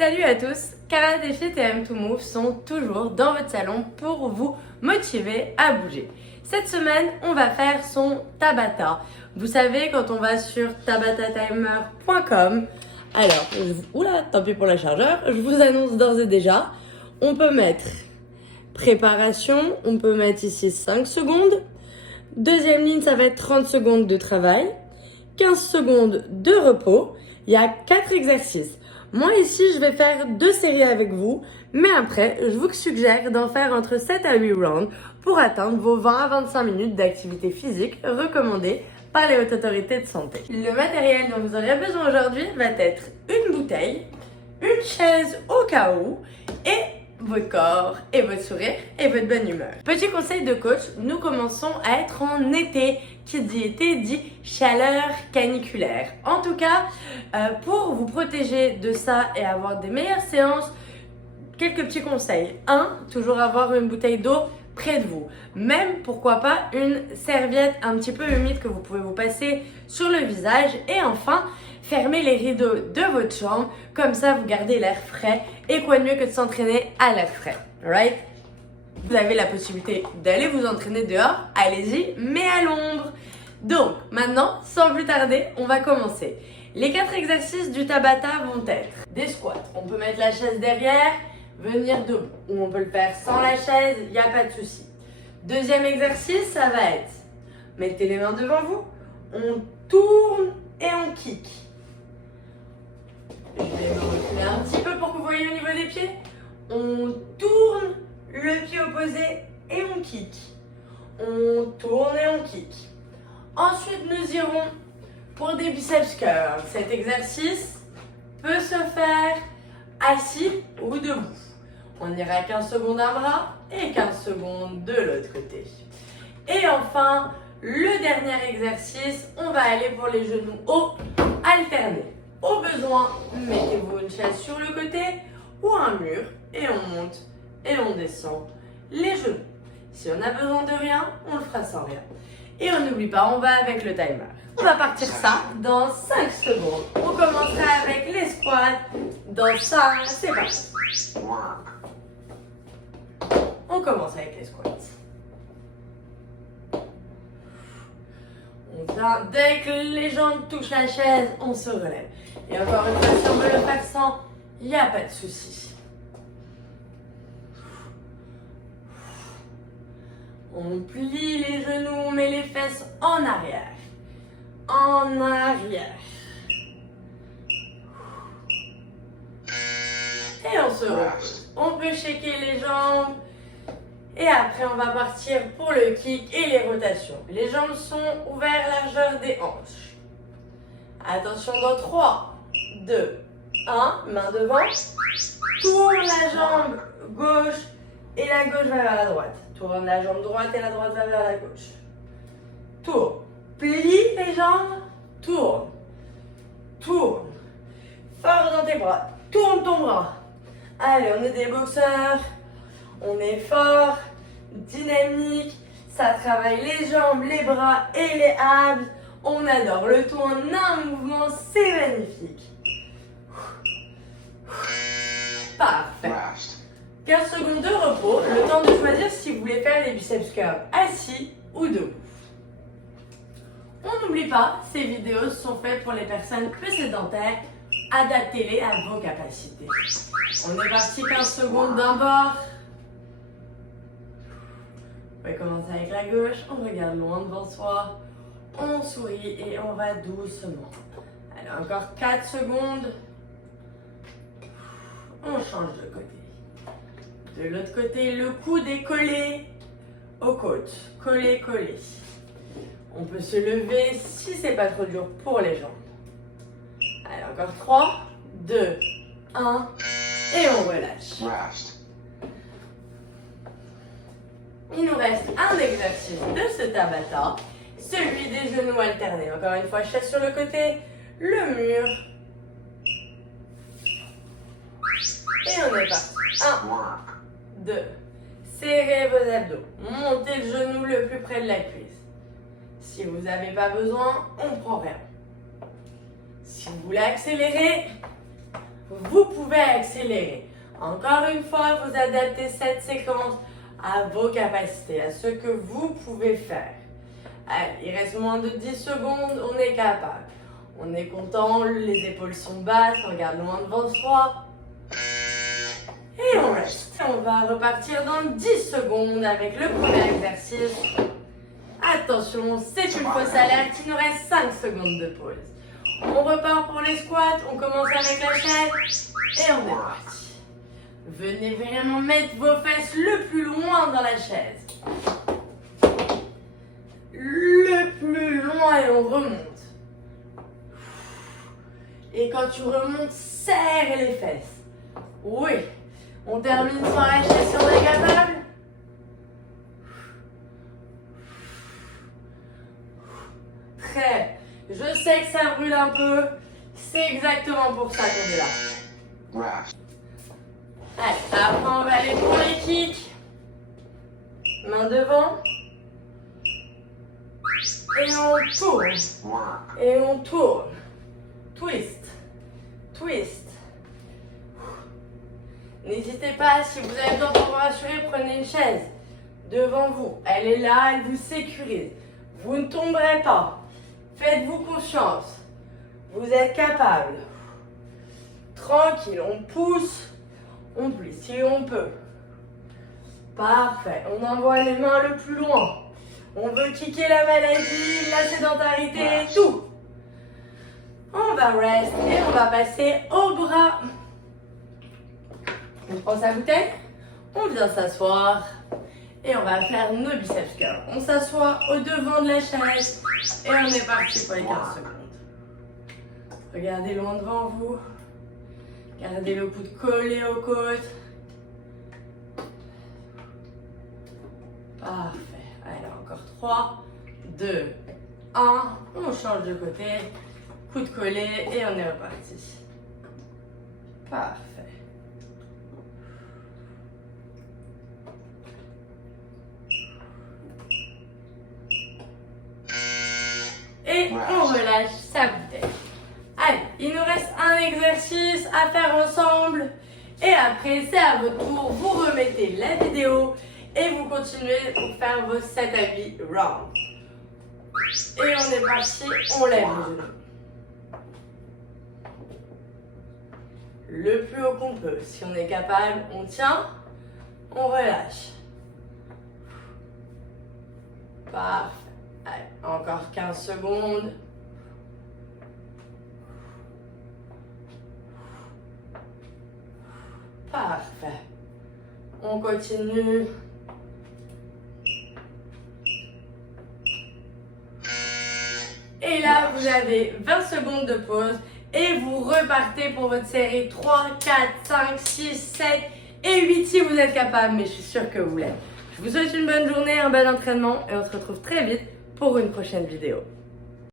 Salut à tous, Karate Fit et M2Move sont toujours dans votre salon pour vous motiver à bouger. Cette semaine, on va faire son Tabata. Vous savez, quand on va sur tabatatimer.com, alors, oula, tant pis pour le chargeur, je vous annonce d'ores et déjà, on peut mettre préparation, on peut mettre ici 5 secondes. Deuxième ligne, ça va être 30 secondes de travail, 15 secondes de repos. Il y a 4 exercices. Moi ici, je vais faire 2 séries avec vous, mais après, je vous suggère d'en faire entre 7 à 8 rounds pour atteindre vos 20 à 25 minutes d'activité physique recommandées par les hautes autorités de santé. Le matériel dont vous aurez besoin aujourd'hui va être une bouteille, une chaise au cas où et votre corps et votre sourire et votre bonne humeur. Petit conseil de coach, nous commençons à être en été. Qui dit été dit chaleur caniculaire. En tout cas, pour vous protéger de ça et avoir des meilleures séances, quelques petits conseils. 1. Toujours avoir une bouteille d'eau près de vous. Même, pourquoi pas, une serviette un petit peu humide que vous pouvez vous passer sur le visage. Et enfin, fermez les rideaux de votre chambre. Comme ça, vous gardez l'air frais. Et quoi de mieux que de s'entraîner à l'air frais. Right? Vous avez la possibilité d'aller vous entraîner dehors, allez-y, mais à l'ombre. Donc, maintenant, sans plus tarder, on va commencer. Les 4 exercices du Tabata vont être des squats. On peut mettre la chaise derrière, venir debout. Ou on peut le faire sans la chaise, il n'y a pas de souci. Deuxième exercice, ça va être, mettez les mains devant vous, on tourne et on kick. Je vais me reculer un petit peu pour que vous voyez au niveau des pieds. On tourne le pied opposé et on kick. On tourne et on kick. Ensuite, nous irons pour des biceps curls. Cet exercice peut se faire assis ou debout. On ira 15 secondes un bras et 15 secondes de l'autre côté. Et enfin, le dernier exercice, on va aller pour les genoux hauts alternés. Au besoin, mettez-vous une chaise sur le côté ou un mur et on monte et on descend les genoux. Si on a besoin de rien, on le fera sans rien. Et on n'oublie pas, on va avec le timer. On va partir ça dans 5 secondes. On commencera avec les squats dans 5, c'est parti. On commence avec les squats. On vient, dès que les jambes touchent la chaise, on se relève. Et encore une fois, si on veut le faire sans, il n'y a pas de souci. On plie les genoux, on met les fesses en arrière. En arrière. Et on se repose. On peut shaker les jambes. Et après, on va partir pour le kick et les rotations. Les jambes sont ouvertes largeur des hanches. Attention dans 3, 2, 1. Main devant. Tourne la jambe gauche et la gauche va vers la droite. Tourne la jambe droite et la droite va vers la gauche. Tourne. Plie les jambes. Tourne. Tourne. Fort dans tes bras. Tourne ton bras. Allez, on est des boxeurs. On est fort. Dynamique. Ça travaille les jambes, les bras et les abs. On adore le tout en un mouvement. C'est magnifique. Parfait. 15 secondes de repos, le temps de choisir si vous voulez faire les biceps curls assis ou debout. On n'oublie pas, ces vidéos sont faites pour les personnes peu sédentaires, adaptez-les à vos capacités. On est parti 15 secondes d'un bord. On va commencer avec la gauche, on regarde loin devant soi, on sourit et on va doucement. Allez, encore 4 secondes. On change de côté. De l'autre côté, le coude est collé aux côtes. Collé, collé. On peut se lever si c'est pas trop dur pour les jambes. Allez, encore 3, 2, 1. Et on relâche. Il nous reste un exercice de ce Tabata. Celui des genoux alternés. Encore une fois, chaise sur le côté, le mur. Et on est parti. 1, 2. Serrez vos abdos. Montez le genou le plus près de la cuisse. Si vous n'avez pas besoin, on ne prend rien. Si vous voulez accélérer, vous pouvez accélérer. Encore une fois, vous adaptez cette séquence à vos capacités, à ce que vous pouvez faire. Allez, il reste moins de 10 secondes, on est capable. On est content, les épaules sont basses, on regarde loin devant soi. Et on reste. On va repartir dans 10 secondes avec le premier exercice. Attention, c'est une fausse alerte, il nous reste 5 secondes de pause. On repart pour les squats, on commence avec la chaise et on est parti. Venez vraiment mettre vos fesses le plus loin dans la chaise. Le plus loin et on remonte. Et quand tu remontes, serre les fesses. Oui. On termine sans lâcher si on est capable. Très. Je sais que ça brûle un peu. C'est exactement pour ça qu'on est là. Allez, après on va aller pour les kicks. Main devant. Et on tourne. Et on tourne. Twist. Twist. N'hésitez pas, si vous avez besoin de vous rassurer, prenez une chaise devant vous. Elle est là, elle vous sécurise. Vous ne tomberez pas. Faites-vous confiance. Vous êtes capable. Tranquille, on pousse, on plie si on peut. Parfait, on envoie les mains le plus loin. On veut kicker la maladie, la sédentarité, tout. On va rest et on va passer au bras. On prend sa bouteille, on vient s'asseoir et on va faire nos biceps curls. On s'assoit au devant de la chaise et on est parti pour les 15 secondes. Regardez loin devant vous. Gardez le coude collé aux côtes. Parfait. Allez, encore 3, 2, 1. On change de côté. Coude collé et on est reparti. Parfait. Et on relâche sa bouteille. Allez, il nous reste un exercice à faire ensemble. Et après, c'est à votre tour. Vous remettez la vidéo et vous continuez pour faire vos 7 à 8 rounds. Et on est parti, on lève les genoux. Le plus haut qu'on peut. Si on est capable, on tient, on relâche. Parfait. Allez, encore 15 secondes. Parfait. On continue. Et là, vous avez 20 secondes de pause et vous repartez pour votre série 3, 4, 5, 6, 7 et 8 si vous êtes capable, mais je suis sûre que vous l'êtes. Je vous souhaite une bonne journée, un bon entraînement et on se retrouve très vite pour une prochaine vidéo.